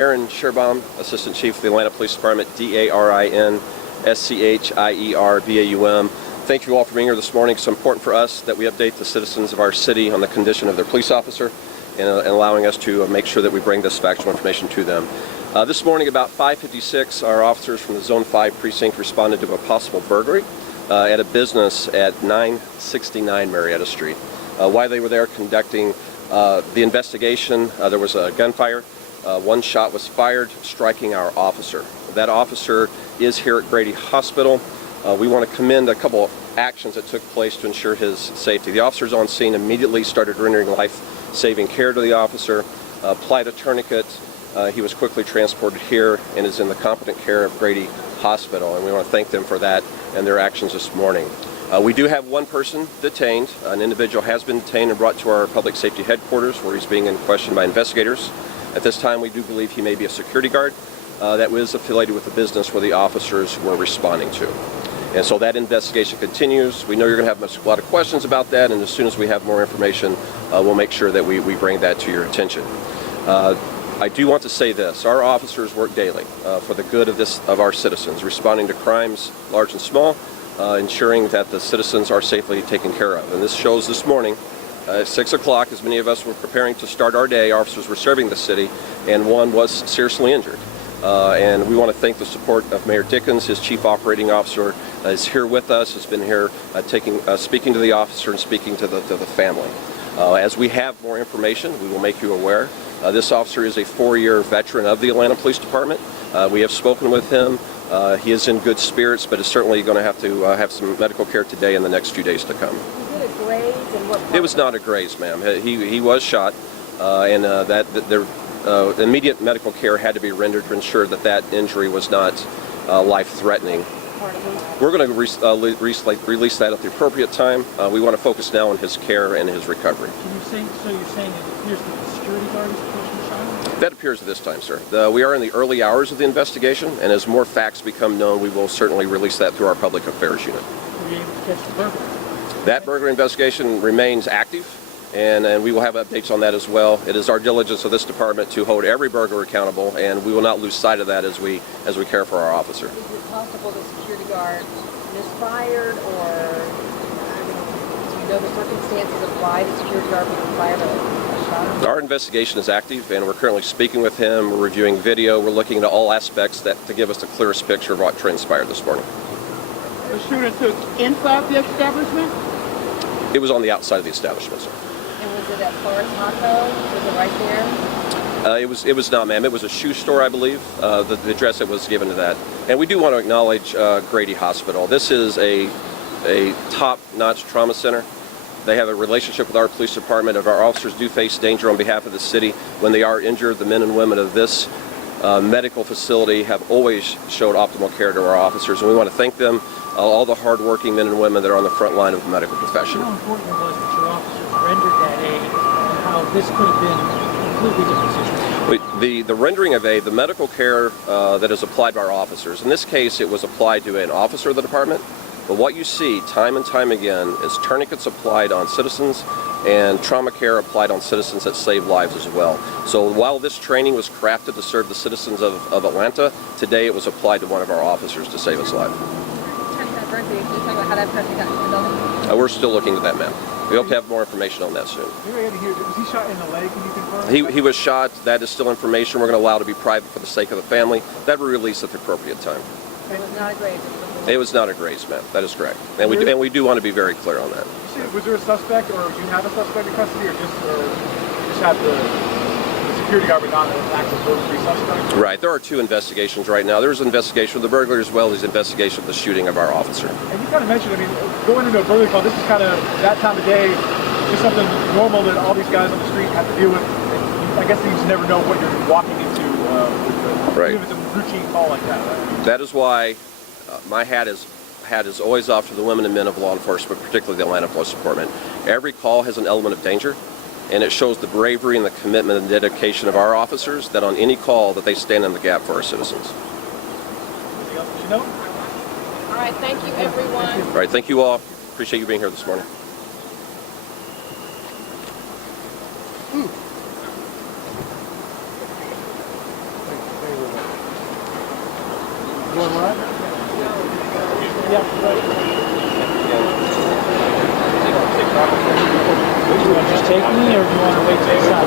Aaron Scherbaum, Assistant Chief of the Atlanta Police Department, D-A-R-I-N-S-C-H-I-E-R-B-A-U-M. Thank you all for being here this morning. It's important for us that we update the citizens of our city on the condition of their police officer and allowing us to make sure that we bring this factual information to them. This morning about 5:56, our officers from the Zone 5 precinct responded to a possible burglary at a business at 969 Marietta Street. While they were there conducting the investigation, there was a gunfire. One shot was fired, striking our officer. That officer is here at Grady Hospital. We want to commend a couple of actions that took place to ensure his safety. The officers on scene immediately started rendering life-saving care to the officer, applied a tourniquet. He was quickly transported here and is in the competent care of Grady Hospital, and we want to thank them for that and their actions this morning. We do have one person detained. An individual has been detained and brought to our public safety headquarters where he's being questioned by investigators. At this time, we do believe he may be a security guard that was affiliated with the business where the officers were responding to. And so that investigation continues. We know you're going to have a lot of questions about that, and as soon as we have more information, we'll make sure that we bring that to your attention. I do want to say this. Our officers work daily for the good of our citizens, responding to crimes large and small, ensuring that the citizens are safely taken care of. And this shows this morning at 6 o'clock, as many of us were preparing to start our day, officers were serving the city, and one was seriously injured. And we want to thank the support of Mayor Dickens. His chief operating officer is here with us, has been here speaking to the officer and speaking to the family. As we have more information, we will make you aware. This officer is a 4-year veteran of the Atlanta Police Department. We have spoken with him. He is in good spirits, but is certainly going to have some medical care today and the next few days to come. Was it a graze? And what part? It was not a graze, ma'am. He was shot, and immediate medical care had to be rendered to ensure that injury was not life-threatening. We're going to release that at the appropriate time. We want to focus now on his care and his recovery. So you're saying it appears that the security guard is the person who shot him? That appears at this time, sir. We are in the early hours of the investigation, and as more facts become known, we will certainly release that through our public affairs unit. Were you able to catch the burglar? That burglary investigation remains active, and we will have updates on that as well. It is our diligence of this department to hold every burglar accountable, and we will not lose sight of that as we care for our officer. Is it possible the security guard misfired, or do you know the circumstances of why the security guard was fired a shot? Our investigation is active, and we're currently speaking with him. We're reviewing video. We're looking into all aspects to give us the clearest picture of what transpired this morning. The shooter took inside the establishment? It was on the outside of the establishment, sir. And was it at Florida Taco? Was it right there? It was not, ma'am. It was a shoe store, I believe. The address that was given to that. And we do want to acknowledge Grady Hospital. This is a top-notch trauma center. They have a relationship with our police department. If our officers do face danger on behalf of the city, when they are injured, the men and women of this medical facility have always showed optimal care to our officers, and we want to thank them, all the hard-working men and women that are on the front line of the medical profession. How important it was that your officers rendered that aid, and how this could have been a completely different situation? The rendering of aid, the medical care that is applied by our officers, in this case it was applied to an officer of the department, but what you see time and time again is tourniquets applied on citizens and trauma care applied on citizens that save lives as well. So while this training was crafted to serve the citizens of Atlanta, today it was applied to one of our officers to save his life. We're still looking at that, ma'am. We hope to have more information on that soon. Was he shot in the leg? Can you confirm? He was shot. That is still information we're going to allow to be private for the sake of the family. That will release at the appropriate time. It was not a graze. It was not a graze, ma'am. That is correct. And we do want to be very clear on that. Was there a suspect, or do you have a suspect in custody, or just have the security guard but not an actual burglary suspect? Right. There are two investigations right now. There's an investigation of the burglary as well as an investigation of the shooting of our officer. And you kind of mentioned, going into a burglary call, this is kind of that time of day, just something normal that all these guys on the street have to deal with. And I guess you just never know what you're walking into right. Even if it's a routine call like that. Right? That is why my hat is always off to the women and men of law enforcement, particularly the Atlanta Police Department. Every call has an element of danger, and it shows the bravery and the commitment and dedication of our officers that on any call that they stand in the gap for our citizens. Anything else that you know? All right, thank you, everyone. All right, thank you all. Appreciate you being here this morning. Going live? Yeah. Do you want to just take me, or do you want to wait till it's out?